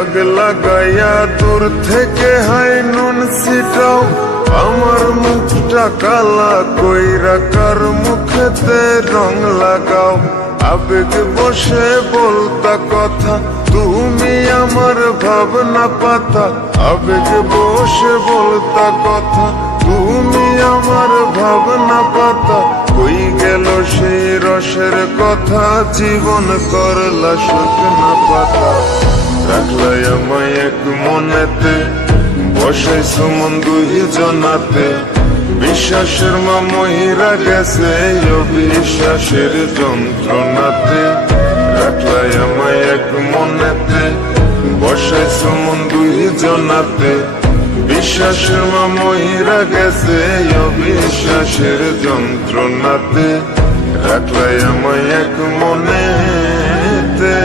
দাগ লাগাইয়া দূর থেকে হাই নুন ছিটাও, আমার মুখটা কালা কইরা কার মুখেতে রং লাগাও। আবেগ বসে বলতা কথা, তুমি আমার ভাবনা পাতা। আবেগ বসে বলতা কথা, তুমি আমার ভাবনা পাতা। কই গেল সেই রসের কথা, জীবন করলা শুকনা পাতা। রাখলাই আমায় এক মনেতে, বসাইছো মন দুই জনাতে। বিশ্বাসের মা মহিরা গেছে অবিশ্বাসের যন্ত্রণাতে। রাখলাই আমায় এক মনেতে, বসাইছো মন দুই জনাতে। বিশ্বাসের মা মহিরা গেছে অবিশ্বাসের যন্ত্রণাতে। রাখলাই আমায় এক মনেতে।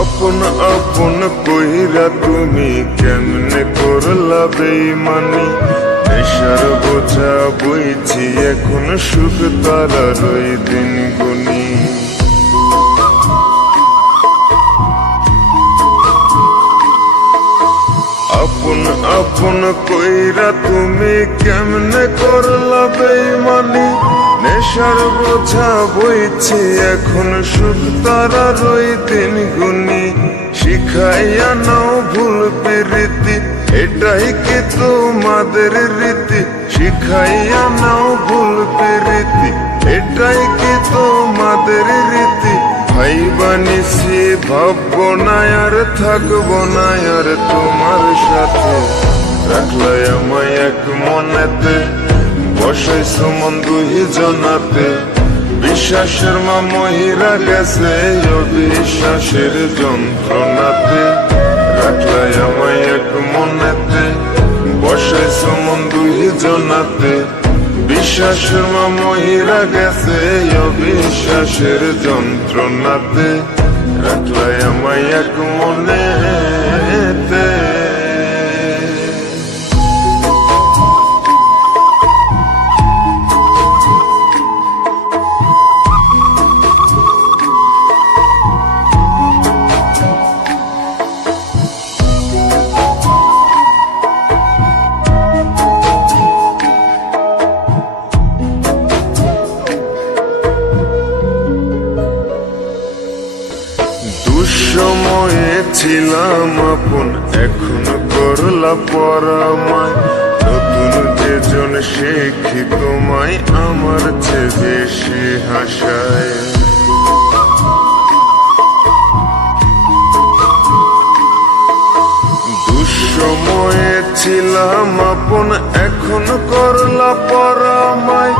আপন আপন কইরা তুমি কেমনে করলা বেইমানি। নেশার বোঝা বইছি এখন, সুখ তারার ওই দিন গুনি। আপন আপন কইরা তুমি কেমনে করলা বেইমানি। নেশার বোঝা বইছি এখন, সুখ তারার ওই দিন গুনি। শিখাইয়া নাও ভুল প্রীতি, এটাই কি তোমাদের রীতি। শিখাইয়া নাও ভুল প্রীতি, এটাই কি তোমাদের রীতি। ভাইবা নিছি ভাববো না আর থাকবো না আর তোমার সাথে। রাখলাই আমায় এক মনেতে, বসাইছো মন দুই জনাতে। বিশ্বাসের মা মহিরা গেছে অবিশ্বাসের যন্ত্রণাতে। রাখলাই আমায় এক মনেতে, বসাইছো মন দুই জনাতে। বিশ্বাসের মা মহিরা গেছে অবিশ্বাসের যন্ত্রণাতে। রাখলাই আমায় এক মনেতে। দুঃসময়ে ছিলাম আপন, এখন করলা পরামায়। নতুন যেজন শেখি তোমায়, আমার চেয়ে বেশি হাসায়। দুঃসময়ে ছিলাম আপন, এখন করলা পরামায়।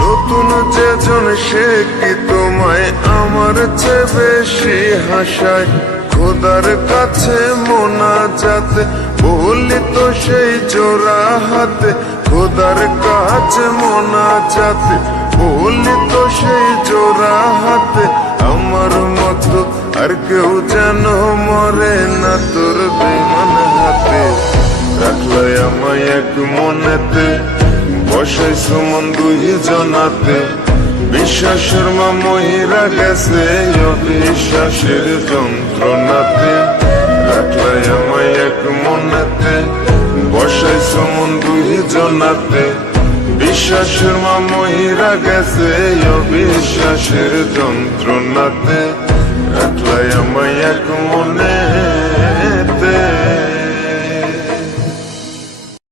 নতুন যেজন শেখি তোমায়, আমার চেয়ে বেশি হাসায়। খোদার কাছে মোনাজাতে বলি তো সেই জোড়া হাতে। খোদার কাছে মোনাজাতে বলি তো সেই জোড়া হাতে। আমার মতো আর কেউ যেন মরে না তোর বেমান হাতে। রাখলাই আমায় এক মনেতে, বসাইছো মন দুই জনাতে। বিশ্বাসের মা মহিরা গেছে অবিশ্বাসের যন্ত্রণাতে। রাখলাই আমায় এক মনেতে, বসাইছো মন দুই জনাতে। বিশ্বাসের মা মহিরা গেছে অবিশ্বাসের যন্ত্রণাতে। রাখলাই আমায় এক মনে।